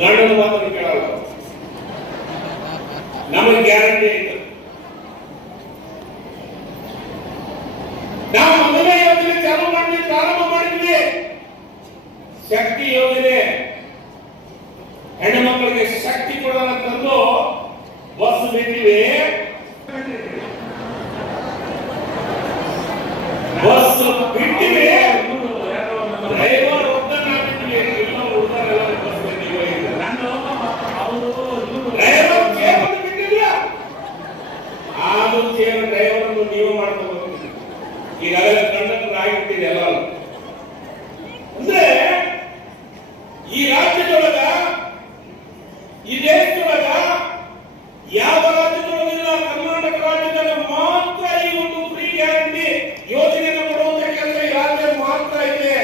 ಗಂಡನ ಮಾತ್ರ ಕೇಳಲ್ಲ. ನಮಗೆ ಗ್ಯಾರಂಟಿ ಐತೆ. ನಾವು ಮೊದಲನೇ ಯೋಜನೆ ಚಾಲೂ ಮಾಡಿ ಪ್ರಾರಂಭ ಮಾಡಿದ್ವಿ, ಶಕ್ತಿ ಯೋಜನೆ. ಹೆಣ್ಣು ಮಕ್ಕಳಿಗೆ ಶಕ್ತಿ ಕೊಡೋಣ ತಂದು ಬಸ್ ಬಿಟ್ಟಿವಿ, ಬಸ್ ಬಿಟ್ಟಿವಿ, ಡ್ರೈವರ್ ಒಬ್ಬನ ಬಿಟ್ಟಿವಿ, ಎಲ್ಲ ಹುಡುಗರೆಲ್ಲ ಬಸ್ ಬಿಟ್ಟಿವಿ. ಡ್ರೈವರ್ ಚೇರ್ ಬಿಟ್ಟಿಲ್ಲ, ಆದ್ರೂ ಚೇರ್ ಡ್ರೈವರ್ ನೀವು ಮಾಡ್ಕೊಂಡು ಈಗಾಗಲೇ ಕಂಡಕ್ಟರ್ ಆಗಿಬಿಟ್ಟಿದೆ ಎಲ್ಲ. ಅಂದ್ರೆ ಈ ರಾಜ್ಯದೊಳಗ, ಈ ದೇಶದೊಳಗ ಯಾವ ರಾಜ್ಯದೊಳಗಿಲ್ಲ, ಕರ್ನಾಟಕ ರಾಜ್ಯದಾಗ ಮಾತ್ರ ಈ ಒಂದು ಫ್ರೀ ಗ್ಯಾರಂಟಿ ಯೋಜನೆಯನ್ನು ಕೊಡುವಂತ ಕೆಲಸ ಈ ರಾಜ್ಯ ಮಾತ್ರ ಇದೆ.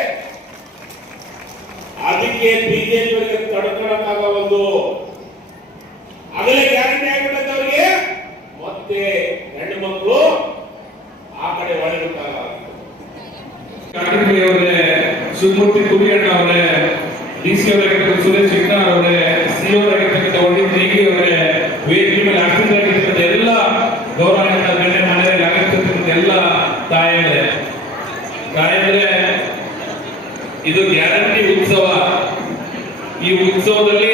ಅದಕ್ಕೆ ಬಿಜೆಪಿಯವರಿಗೆ ತಡ್ಕೊಳಕ್ಕಾಗವಲ್ದು. ಆಗಲೇ ಗ್ಯಾರಂಟಿ ಆಗಿಬಿಟ್ಟವರಿಗೆ ಮತ್ತೆ ಹೆಣ್ಣು ಮಕ್ಕಳು ಆ ಕಡೆ ಒಳಗಿರ್ತಾರ. ಅವರೇ, ಶಿವಮೂರ್ತಿ ಕುರಿಯಣ್ಣ ಅವರೇ, ಡಿಸಿ ಅವರಾಗಿರ್ತಕ್ಕಂಥ ಸುರೇಶ್ ಸಿಗ್ನಾರ್ ಅವರೇ, ಸಿ ಅವರಾಗಿರ್ತಕ್ಕಂಥ ಒಳ್ಳಿದ್ ನೇಗಿ ಅವರೇ, ವೇದಿಕೆ ಮೇಲೆ ಆಸೀನರಾಗಿರ್ತಕ್ಕಂಥ ಎಲ್ಲ ಗೌರವಾನ್ವಿತ ಗಣ್ಯ ಮನೆಯಲ್ಲಿ ಆಗಿರ್ತಕ್ಕಂಥ ಎಲ್ಲ ತಾಯಂದ್ರೆ, ಇದು ಗ್ಯಾರಂಟಿ ಉತ್ಸವ. ಈ ಉತ್ಸವದಲ್ಲಿ